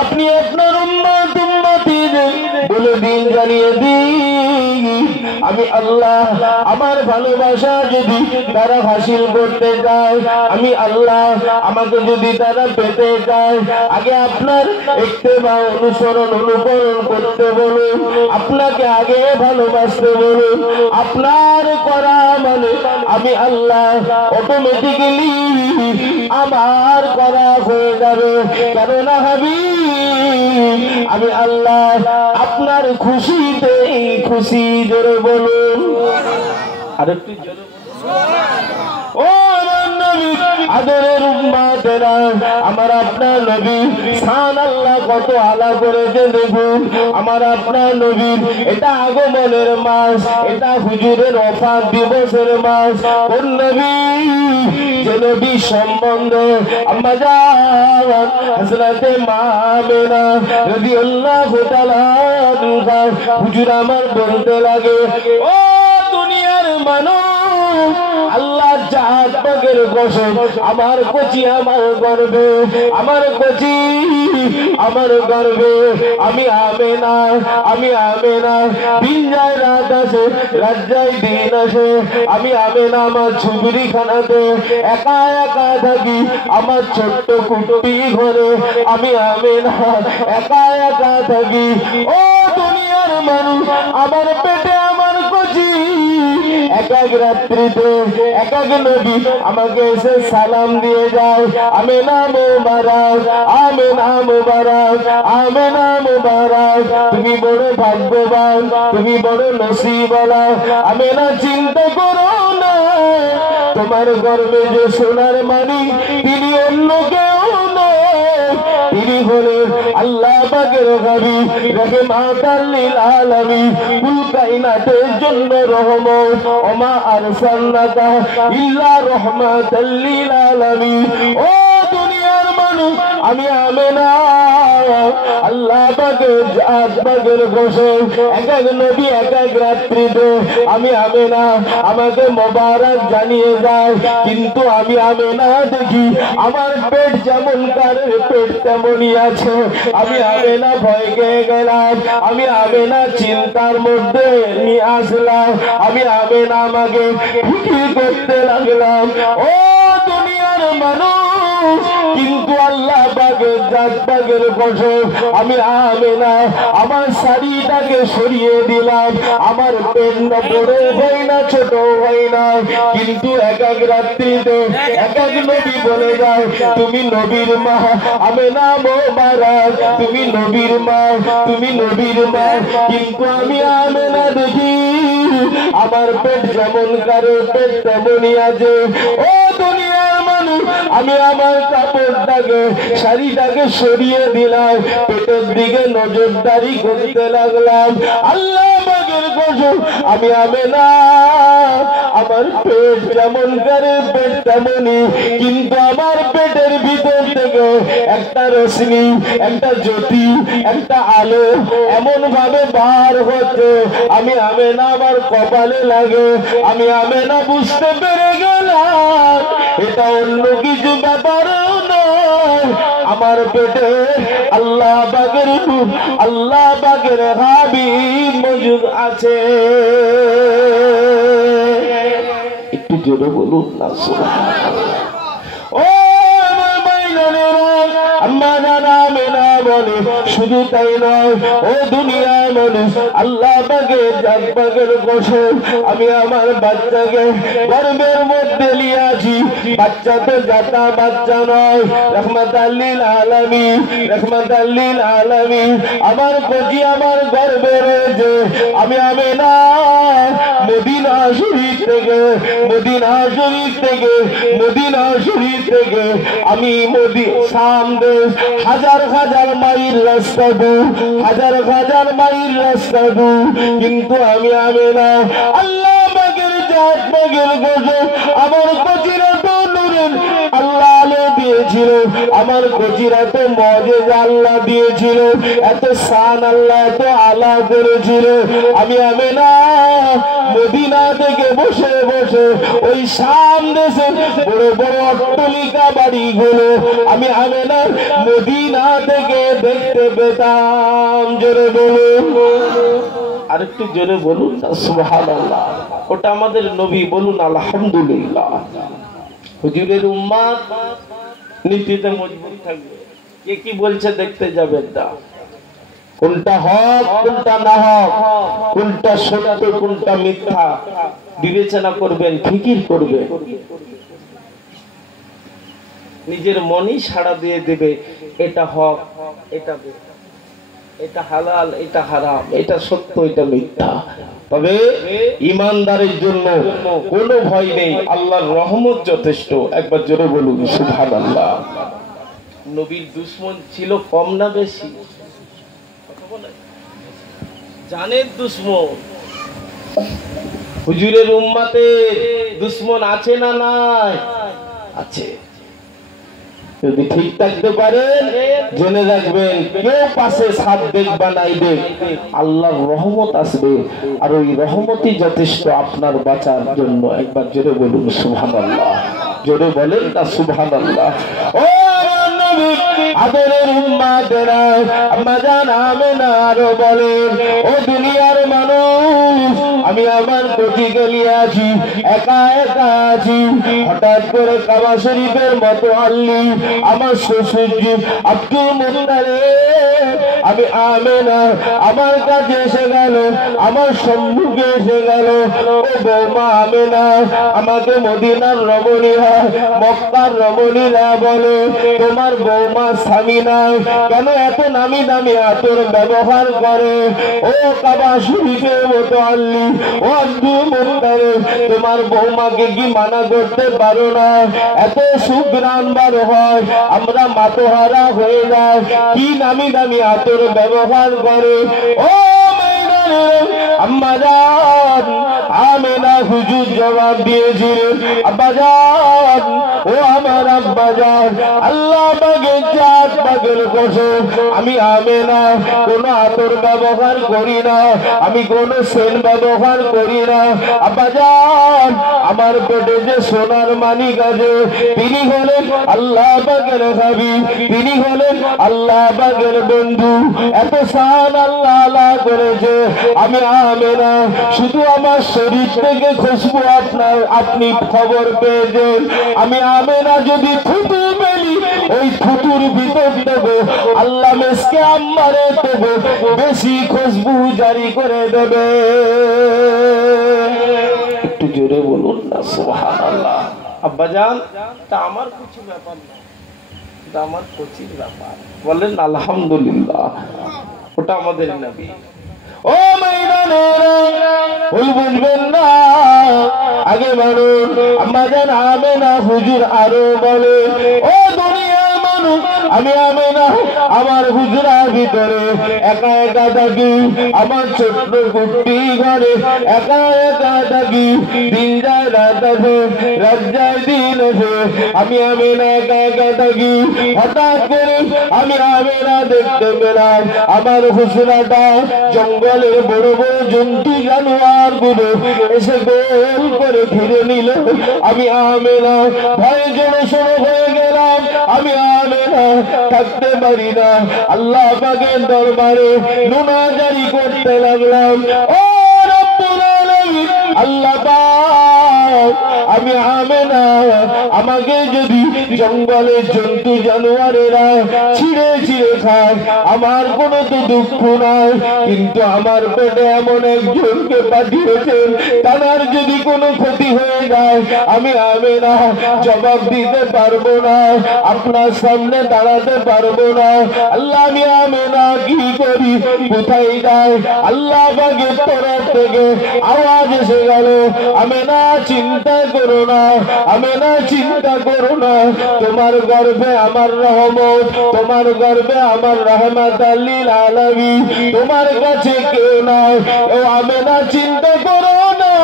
আপনি আপনার উম্মতিদের বলে দিন, জানিয়ে দিন, আমি আল্লাহ আমার ভালোবাসা যদি তারা হাসিল করতে চায়, আমি আল্লাহ আমাকে যদি তারা পেতে চায়, আগে আপনার ইত্তেবা অনুসরণ অনুকরণ করতে বলুন, আপনাকে আগে ভালোবাসতে বলুন। আপনার করা মানে আমি আল্লাহ অটোমেটিক্যালি আমার করা হয়ে যাবে। কেননা হাবিব আমি আল্লাহ আপনার খুশিতে খুশি। জোরে বলুন আরেকটু জোরে। ও আদরের উম্মতেরা, আমার আপনার নবী শান আল্লাহ কত আলা করেছে দেখুন। আমার আপনার নবীর এটা আগমনের মাস, এটা হুজুরের ওফাত দিবসের মাস। কোন নবী? যে নবী সম্বন্ধে আম্মা জান হযরতে মা আমেনা রাদিয়াল্লাহু তাআলা হুজুর আমার বলতে লাগে, ও দুনিয়ার মানুষ, আল্লাহ জাত পাকের কসম, আমার কচি আমার গর্বে, আমার কচি আমার গর্বে আমি আমেনা, আমি আমেনা। দিন যায় রাত আসে, রাত যায় দিন আসে, আমি আমেনা আমার ঝুপড়ি খানাতে একা একা থাকি, আমার ছোট্ট কুট্টি ঘরে আমি আমেনা একা একা থাকি। ও দুনিয়ার মানুষ, আমার পেটে আমার কচি এক এক রাত্রিতে এক এক নবী আমাকে এসে সালাম দিয়ে যায়, আমেনা মুবারক, আমেনা মুবারক, আমেনা মুবারক, তুমি বড় ভাগ্যবান, তুমি বড় নসিবওয়ালা। আমেনা চিন্তা করো না, তোমার গর্বে যে সোনার মানি তিনি অন্য কেউ নয়, তিনি হলেন আল্লাহ পাকের নবী, রাহমাতাল লিল আলামিন, কুল কায়নাতের জন্য রহমত, ওমা আরসালনাকা ইল্লা রাহমাতাল লিল আলামিন। ও দুনিয়ার মানুষ, আমি আমেনা আল্লাহ পাকের জাত পাকের কসম, এক এক নবী এক এক রাত্রিতে আমি আমেনা আমাকে মোবারক জানিয়ে যায়, কিন্তু আমি আমেনা দেখি আমার পেট যেমন কারের পেট তেমনই আছে। আমি আমেনা ভয় পেয়ে গেলাম, আমি আমেনা চিন্তার মধ্যে নিয়ে আসলাম, আমি আমেনা আমাকে ফিকির করতে লাগলাম। ও দুনিয়ার মানুষ, কিন্তু আল্লাহ পাকের জাত পাকের কসম, আমি আমেনা আমার শাড়িটাকে সরিয়ে দিলাম, আমার পেট না বড় হয় না ছোট হয় না, কিন্তু এক এক রাত্রিতে এক এক নবী বলে যায়, তুমি নবীর মা আমেনা মোবারক, তুমি নবীর মা, তুমি নবীর মা। কিন্তু আমি আমেনা দেখি আমার পেট যেমন কারো পেট তেমনই আছে। ও দুনিয়ার মানুষ, আমি আমার কাপড়টাকে শাড়িটাকে সরিয়ে দিলাম, পেটের দিকে নজরদারি করতে লাগলাম। আল্লাহ পাকের কসম, আমি আমেনা আমার পেট যেমন করে পেট তেমনই, কিন্তু আমার পেটের ভিতর থেকে একটা রশ্মি, একটা জ্যোতি, একটা আলো এমন ভাবে বার হচ্ছে, আমি আমেনা আমার কপালে লাগে। আমি আমেনা বুঝতে পেরে গেলাম এটা অন্য কিছু ব্যাপারও নয়, আমার পেটে আল্লাহ পাকের রূপ, আল্লাহ পাকের হাবিব মজুদ আছে। একটু জোরে বলুন না সুবহানাল্লাহ। ও আমার ভাইজানেরা, আম্মা জান আমেনা বলে, শুধু তাই নয়, ও দুনিয়ার মানুষ, আল্লাহ পাকের জাত পাকের কসম, আমি আমার বাচ্চাকে গর্ভের মধ্যে নিয়ে আসি। বাচ্চা তো জাতা বাচ্চা নয়, রাহমাতাল লিল আলামিন, রাহমাতাল লিল আলামিন। আমার কচি আমার গর্ভে রয়েছে, আমি আমেনা মদিনা শরীফ থেকে, মদিনা শরীফ থেকে, মদিনা শরীফ থেকে আমি শাম দেশ হাজার হাজার মাইল রাস্তা দূর, হাজার হাজার মাইল রাস্তা দূর, কিন্তু আমি আমেনা আল্লাহ পাকের জাত পাকের কসম, আমার কচিরা তো নূরের আল্লাহ আলো দিয়েছিল, আমার কচিরা তো মুজিজা আল্লাহ দিয়েছিল, এত শান আল্লাহ এত আলা করেছিল। আমি আমেনা মদিনা থেকে বসে বসে ওই শাম দেশে বড় বড় অট্টালিকা বাড়িগুলো আমি আমেনার মদিনা থেকে দেখতে পেতাম। জোরে বলুন, আরেকটু জোরে বলুন সুবহানাল্লাহ। ওটা আমাদের নবী, বলুন আলহামদুলিল্লাহ। হুজুরের উম্মত নীতিতে মজবুত থাকবে। কে কি বলছে দেখতে যাবেন না, কোনটা হক কোনটা না হক, কোনটা সত্য কোনটা মিথ্যা বিবেচনা করবেন, ফিকির করবেন। নিজের মনই সাড়া দিয়ে দেবে এটা হক এটা মিথ্যা, এটা হালাল এটা হারাম, এটা সত্য এটা মিথ্যা। তবে ইমানদারের জন্য কোনো ভয় নেই, আল্লাহর রহমত যথেষ্ট। একবার জোরে বলুন সুবহানাল্লাহ। নবীর দুশমন ছিল কম না বেশি? জানের দুশমন, হুজুরের উম্মতের দুশমন আছে না নাই? আছে। যদি ঠিক থাকতে পারেন জেনে রাখবেন, কেউ পাশে সাথ দেখবা নাই দেখ, আল্লাহর রহমত আসবে, আর ওই রহমতই যথেষ্ট আপনার বাঁচার জন্য। একবার জোরে বলুন সুবহানাল্লাহ। জোরে বলেন না সুবহানাল্লাহ। ও আদরের উম্মাতেরা, আম্মা জান আমেনা আরো বলেন, ও দুনিয়ার মানুষ, আমি আমার প্রতি গলি আছি, একা একা আছি। হঠাৎ করে কাবা শরীফের মতো আল্লি আমার শ্বশুরজি আব্দুল মুত্তালিব, আমি আমেনা আমার কাছে এসে গেল, আমার সম্মুখে এসে গেল। ও বৌমা আমেনা, আমাকে মদিনার রমণীরা মক্কার রমণীরা বলে, তোমার বৌমা সামিনা কেন এত নামি দামি আতর ব্যবহার করে? ও কাবা শরীফের মতো আল্লি, ও আব্দুল মুত্তালিব, তোমার বৌমাকে কি মানা করতে পারো না? এত সুঘ্রাণ বার হয়, আমরা মাতোহারা হয়ে যাই, কি নামি দামি আতর ব্যবহার করে। ও আম্মা জান আমেনা হুজুর জবাব দিয়েছিলেন, আব্বা জান, ও আমার আব্বা জান, আল্লাহ পাকের জাত পাকের কসম, আমি আমেনা কোনো আতর ব্যবহার করি না, আমি কোনো সেন ব্যবহার করি না। আব্বা জান, আমার পেটে যে সোনার মানিক আছে, তিনি হলেন আল্লাহ পাকের হাবিব, তিনি হলেন আল্লাহ পাকের বন্ধু। এত শান আল্লাহ আল্লাহ করেছে, আমি আমেনা শুধু আমার শরীর থেকে খুশবু আপনি খবর পেয়েছেন। আমি আমেনা যদি থুতু মেলি, ওই থুতুর ভিতর দেবো আল্লাহ মেসকে আম্মারে দেবো, বেশি খুশবু জারি করে দেবে। একটু জোরে বলুন না সুবহানাল্লাহ। আব্বাজান, তা আমার কিছু ব্যাপার না, এটা আমার কোচির ব্যাপার, বলেন আলহামদুলিল্লাহ। ওটা আমাদের নবী। ও ময়দানেরা, ভুল বুঝবেন না, আগে মানুষ আম্মা জান আমেনা হুজুর আরো বলে, ও দুনিয়ার মানুষ, আমি আমেনা আমার হুজরার ভিতরে একা একা থাকি, আমার ছোট্ট কুট্টি ঘরে একা একা থাকি। দিন যায় রাত আসে, রাত যায় দিন আসে, আমি আমেনা একা একা থাকি। হঠাৎ করে আমি আমেনা দেখতে পেলাম আমার হুজরাটা জঙ্গলের বড় বড় জন্তু জানোয়ার গুলো এসে গোল করে ঘিরে নিল। আমি আমেনা ভয়ে জড়ো সড়ো হয়ে গেলাম, আমি আমেনা থাকতে পারি না, আল্লাহ পাকের দরবারে মুনাজারি করতে লাগলাম, ও রব্বুল আলামিন, আল্লাহ পাক, আমি আমেনা, আমাকে যদি জঙ্গলের জন্তু জানোয়ারেরা ছিঁড়ে ছিঁড়ে খায়, আমার কোনো তো দুঃখ নাই, কিন্তু আমার পেটে এমন একজনকে পাঠিয়েছেন, তার যদি কোনো ক্ষতি হয়ে যায়, আমি আমেনা জবাব দিতে পারবো না, আপনার সামনে দাঁড়াতে পারবো না। আল্লাহ, আমি আমেনা কি করি, কোথায় যাই? আল্লাহ পাকের তরফ থেকে আওয়াজ এসে গেল, আমেনা চিন্তা করো না, আমেনা চিন্তা করো না, তোমার গর্ভে আমার রহমত, তোমার গর্ভে আমার রহমত লিল আলামিন, তোমার কাছে কেউ নাই। ও আমেনা চিন্তা করো না,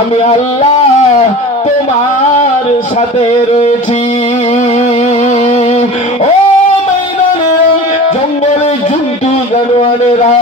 আমি আল্লাহ তোমার সাথে রয়েছি। ও জঙ্গলে জন্তু নওজওয়ানেরা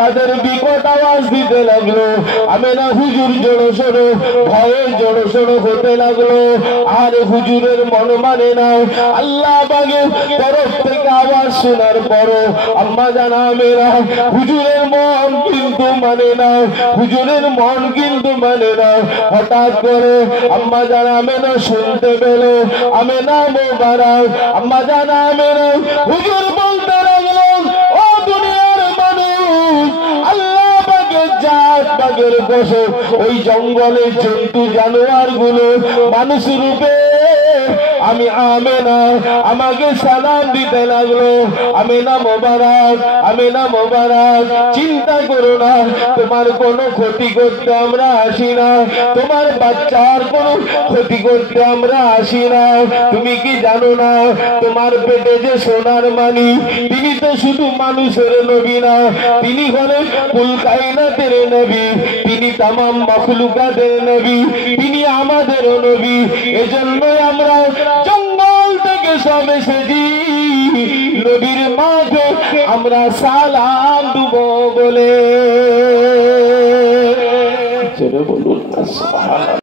তাদের বিকট আওয়াজ দিতে লাগলো। আমেনা হুজুর জড়ো সড়ো ভয়ে জড়ো সড়ো হতে লাগলো। আর হুজুরের মন মানে না। আল্লাহ পাকের তরফ থেকে আওয়াজ শোনার পরও আম্মা জান আমেনা হুজুরের মন কিন্তু মানে না, হুজুরের মন কিন্তু মানে না। হঠাৎ করে আম্মা জান আমেনা শুনতে পেল, আমেনা মোবারক আম্মা জান আমেনা হুজুর বলতে লাগলো, ও দুনিয়ার মানুষ, আল্লাহ পাকের জাত পাকের কসম, ওই জঙ্গলের জন্তু জানোয়ার গুলো মানুষ রূপে আমি আমেনা আমাকে সালাম দিতে লাগলো। আমেনা মোবারক, আমেনা মোবারক, চিন্তা করো না, তোমার কোনো ক্ষতি করতে আমরা আসি না, তোমার বাচ্চার কোনো ক্ষতি করতে আমরা আসি না। তুমি কি জানো না তোমার পেটে যে সোনার মানি, তিনি তো শুধু মানুষের নবী না, তিনি হলেন কুল কায়নাতের নবী, তিনি তামাম মাখলুকাতের নবী, তিনি আমাদের নবী। এজন্যই আমরা জঙ্গল থেকে সব এসেছি নবীর মাঝে আমরা সালাম দেব বলে। বলুন।